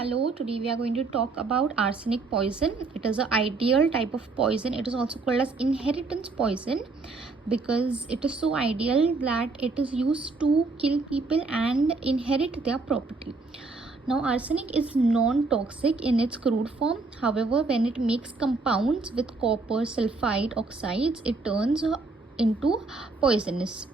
Hello, today we are going to talk about arsenic poison. It is an ideal type of poison. It is also called as inheritance poison because it is so ideal that it is used to kill people and inherit their property. Now, arsenic is non-toxic in its crude form. However, when it makes compounds with copper sulfide oxides, it turns into poisonous.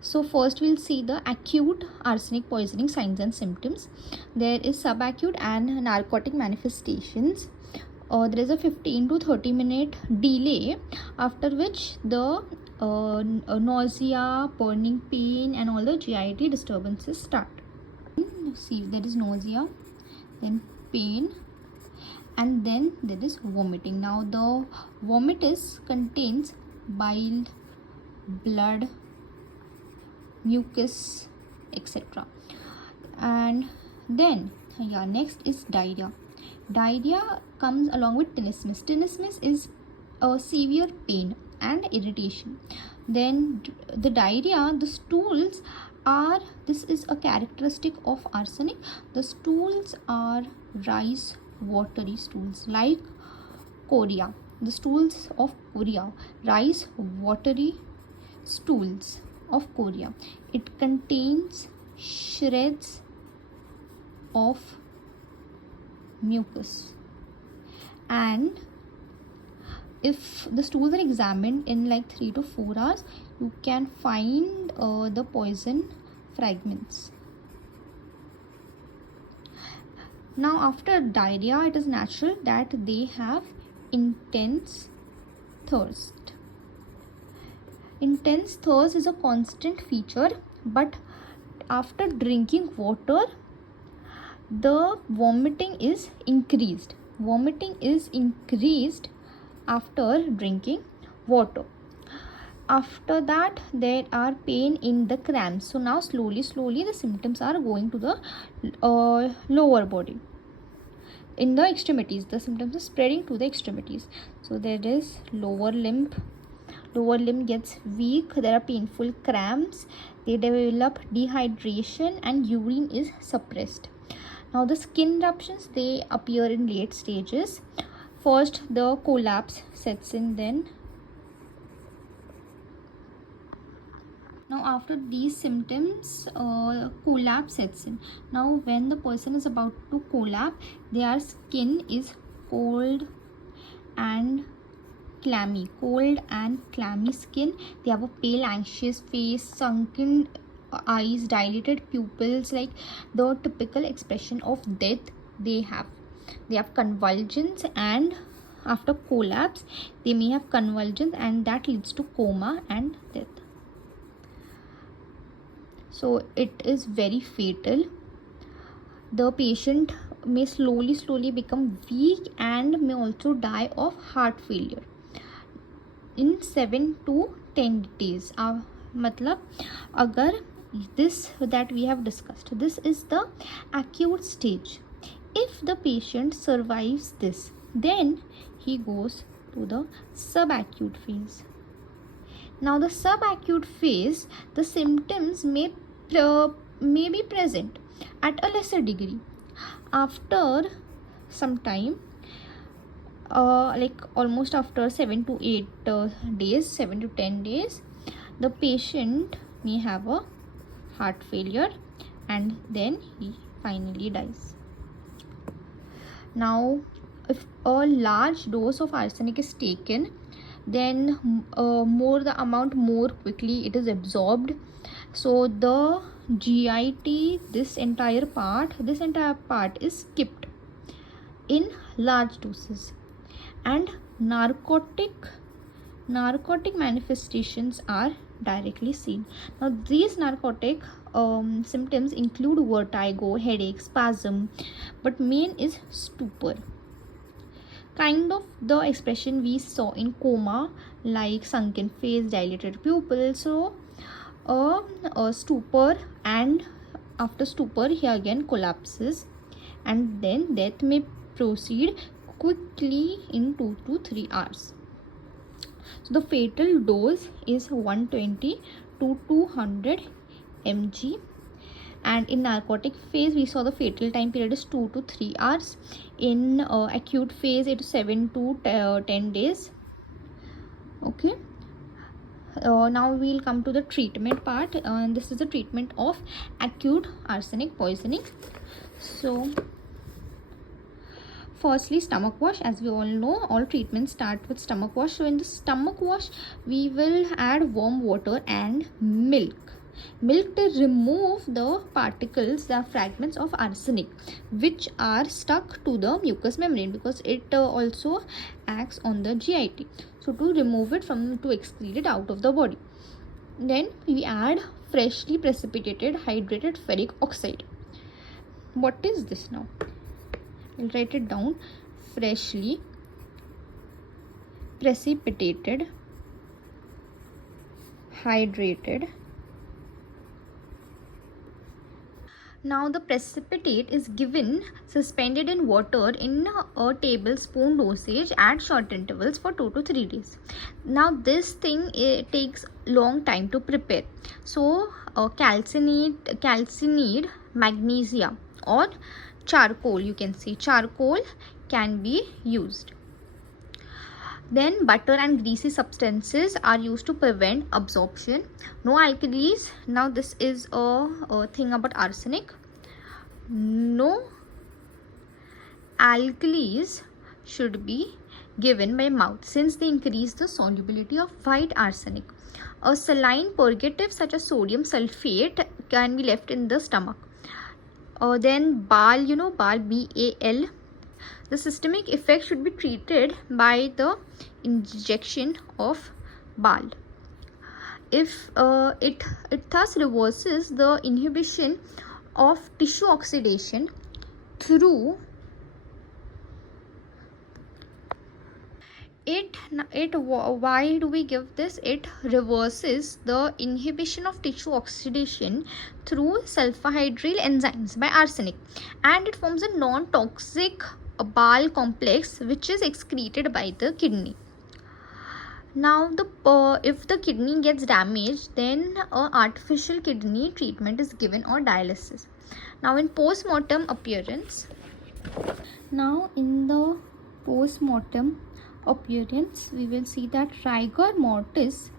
So first we'll see the acute arsenic poisoning signs and symptoms. There is subacute and narcotic manifestations. There is a 15 to 30 minute delay, after which the nausea, burning pain and all the GIT disturbances start. See, there is nausea, then pain, and then there is vomiting. Now the vomit contains bile, blood, mucus, etc. And then next is diarrhea. Diarrhea comes along with tenesmus. Tenesmus is a severe pain and irritation. Then the diarrhea, the stools are, this is a characteristic of arsenic, the stools are rice watery stools like chorea. The stools of chorea, rice watery stools of chorea. It contains shreds of mucus, and if the stools are examined in like 3 to 4 hours, you can find the poison fragments. Now after diarrhea, it is natural that they have intense thirst. Intense thirst is a constant feature, but after drinking water, the vomiting is increased. Vomiting is increased after drinking water. After that, there are pain in the cramps. So now slowly the symptoms are going to the lower body. In the extremities, the symptoms are spreading to the extremities. So there is lower limb gets weak, there are painful cramps, they develop dehydration, and urine is suppressed. Now the skin eruptions, they appear in late stages. First the collapse sets in. Then now after these symptoms, collapse sets in. Now when the person is about to collapse, their skin is cold and clammy skin. They have a pale, anxious face, sunken eyes, dilated pupils, like the typical expression of death. They have convulsions, and after collapse they may have convulsions, and that leads to coma and death. So it is very fatal. The patient may slowly become weak and may also die of heart failure in 7 to 10 days. Matlab, agar this that we have discussed, this is the acute stage. If the patient survives this, then he goes to the subacute phase. Now the subacute phase, the symptoms may be present at a lesser degree. After some time, like almost after 7 to 8 days, 7 to 10 days, the patient may have a heart failure, and then he finally dies. Now if a large dose of arsenic is taken, then the amount more quickly it is absorbed. So the GIT, this entire part is skipped in large doses, and narcotic manifestations are directly seen. Now these narcotic symptoms include vertigo, headache, spasm, but main is stupor, kind of the expression we saw in coma, like sunken face, dilated pupil. So a stupor, and after stupor he again collapses, and then death may proceed quickly in 2 to 3 hours. So the fatal dose is 120 to 200 mg, And in narcotic phase, we saw the fatal time period is 2 to 3 hours. In acute phase, it is 7 to 10 days. Okay. Now we'll come to the treatment part, and this is the treatment of acute arsenic poisoning. So firstly, stomach wash. As we all know, all treatments start with stomach wash. So in the stomach wash, we will add warm water and milk to remove the particles, the fragments of arsenic which are stuck to the mucous membrane, because it also acts on the GIT. So to remove it from, to excrete it out of the body. Then we add freshly precipitated hydrated ferric oxide. What is this now? I'll write it down. Freshly precipitated hydrated. Now the precipitate is given suspended in water in a tablespoon dosage at short intervals for 2 to 3 days. Now this thing, it takes long time to prepare. So calcined magnesia or charcoal, you can see charcoal can be used. Then butter and greasy substances are used to prevent absorption. No alkalis. Now this is a thing about arsenic. No alkalis should be given by mouth, since they increase the solubility of white arsenic. A saline purgative such as sodium sulfate can be left in the stomach. Then BAL, BAL, BAL. The systemic effect should be treated by the injection of BAL. If it thus reverses the inhibition of tissue oxidation through why do we give this? It reverses the inhibition of tissue oxidation through sulfhydryl enzymes by arsenic, and it forms a non-toxic BAL complex which is excreted by the kidney. Now if the kidney gets damaged, then artificial kidney treatment is given or dialysis. Now in postmortem appearance. Now in the postmortem appearance, we will see that rigor mortis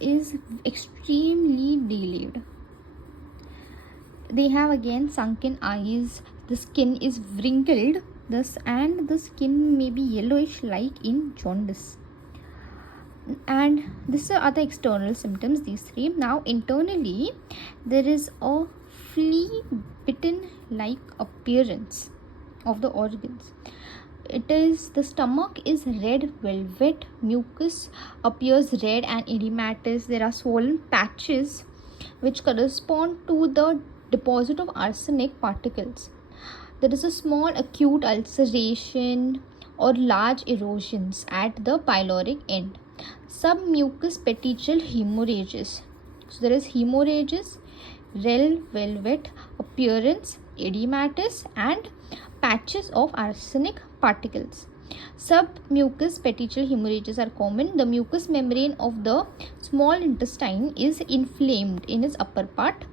is extremely delayed. They have again sunken eyes, the skin is wrinkled, and the skin may be yellowish like in jaundice. And these are the external symptoms, these three. Now internally, there is a flea bitten like appearance of the organs. It is, the stomach is red velvet, mucus appears red and edematous. There are swollen patches which correspond to the deposit of arsenic particles. There is a small acute ulceration or large erosions at the pyloric end. Submucous petechial hemorrhages. So there is hemorrhages, red velvet appearance, edematous, and patches of arsenic particles. Submucous petechial hemorrhages are common. The mucous membrane of the small intestine is inflamed in its upper part.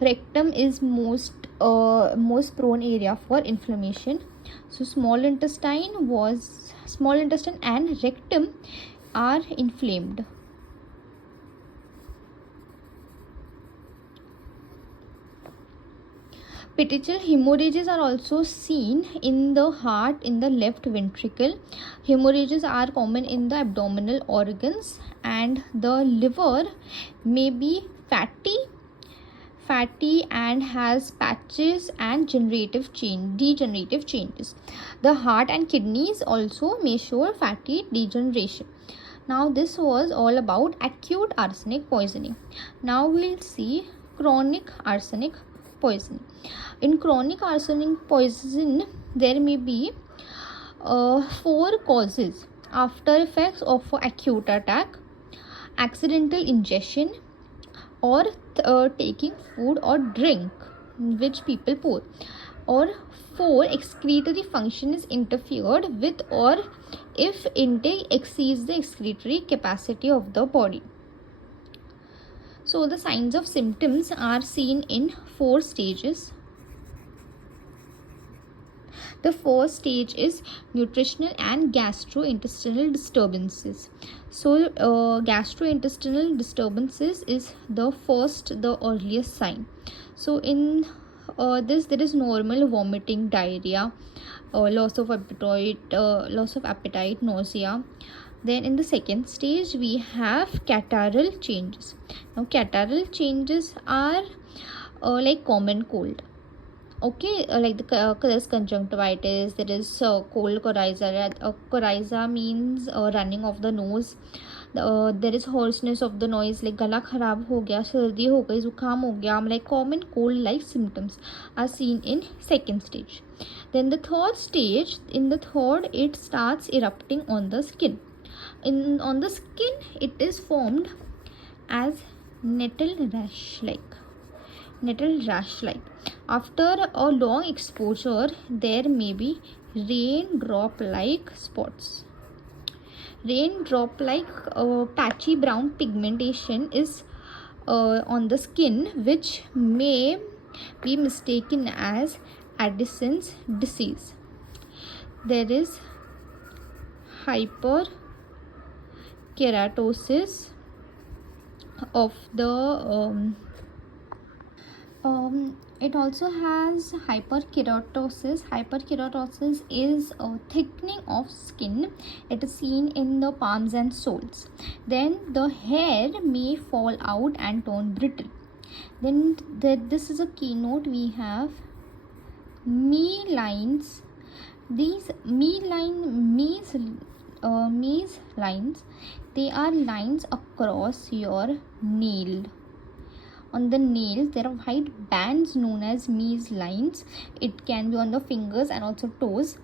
Rectum is most prone area for inflammation. So small intestine and rectum are inflamed. Petechial hemorrhages are also seen in the heart, in the left ventricle. Hemorrhages are common in the abdominal organs, and the liver may be fatty and has patches and degenerative changes. The heart and kidneys also may show fatty degeneration. Now this was all about acute arsenic poisoning. Now we'll see chronic arsenic poisoning. In chronic arsenic poison, there may be 4 causes: after effects of acute attack, accidental ingestion, or taking food or drink which people pour, or 4 excretory function is interfered with, or if intake exceeds the excretory capacity of the body. So the signs of symptoms are seen in 4 stages. The first stage is nutritional and gastrointestinal disturbances. So gastrointestinal disturbances is the earliest sign. So in this, there is normal vomiting, diarrhea, loss of appetite, nausea. Then in the second stage, we have catarrhal changes. Now catarrhal changes are like common cold. Okay, like there's conjunctivitis, there is cold coryza. Coryza means running of the nose. There is hoarseness of the noise, like gala kharab ho gaya, sardi ho gayi, zukham ho gaya, like common cold like symptoms are seen in second stage. Then the third stage, in the third, it starts erupting on the skin. On the skin, it is formed as nettle rash like. After a long exposure, there may be raindrop like spots. Raindrop like patchy brown pigmentation is on the skin, which may be mistaken as Addison's disease. There is hyperkeratosis of the it also has hyperkeratosis. Hyperkeratosis is a thickening of skin. It is seen in the palms and soles. Then the hair may fall out and turn brittle. Then this is a keynote. We have me lines. These me lines, they are lines across your nail. On the nails, there are white bands known as Mees lines. It can be on the fingers and also toes.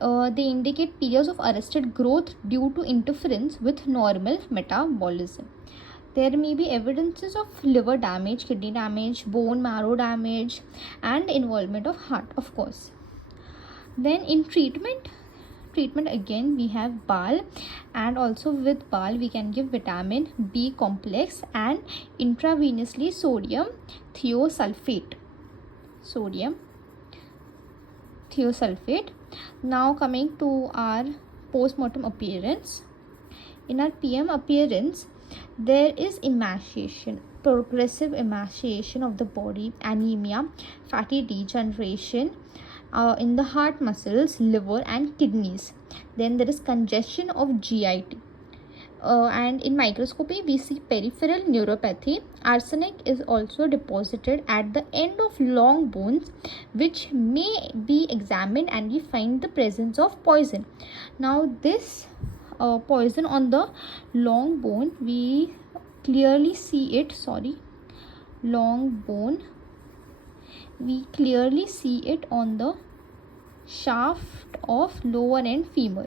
They indicate periods of arrested growth due to interference with normal metabolism. There may be evidences of liver damage, kidney damage, bone marrow damage, and involvement of heart, of course. Then in treatment again, we have BAL, and also with BAL we can give vitamin B complex and intravenously sodium thiosulfate. Now coming to our postmortem appearance. In our PM appearance, there is emaciation, progressive emaciation of the body, anemia, fatty degeneration in the heart muscles, liver and kidneys. Then there is congestion of GIT. And in microscopy, we see peripheral neuropathy. Arsenic is also deposited at the end of long bones, which may be examined and we find the presence of poison. Now this poison on the long bone, we clearly see it. We clearly see it on the shaft of lower end femur.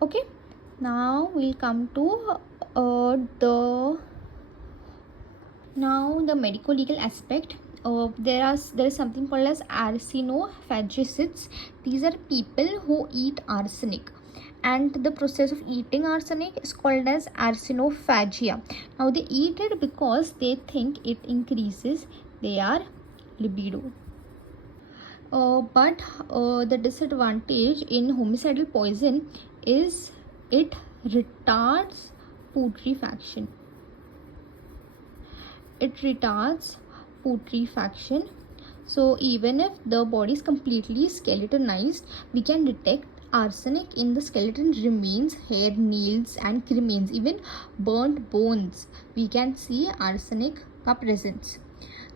Okay, now we'll come to the medico-legal aspect. There is something called as arsenophagicists. These are people who eat arsenic, and the process of eating arsenic is called as arsenophagia. Now they eat it because they think it increases their libido. But the disadvantage in homicidal poison is it retards putrefaction. So even if the body is completely skeletonized, we can detect arsenic in the skeleton remains, hair, nails and cremains, even burnt bones. We can see arsenic presence.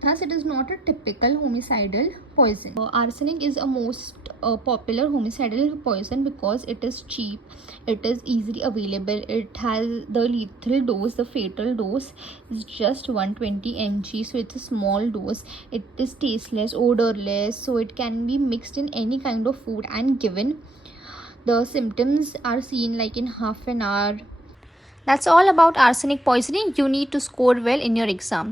Thus, it is not a typical homicidal poison. Arsenic is a most popular homicidal poison because it is cheap, it is easily available, it has the lethal dose, the fatal dose is just 120 mg, so it's a small dose. It is tasteless, odorless, so it can be mixed in any kind of food and given. The symptoms are seen like in half an hour. That's all about arsenic poisoning. You need to score well in your exams.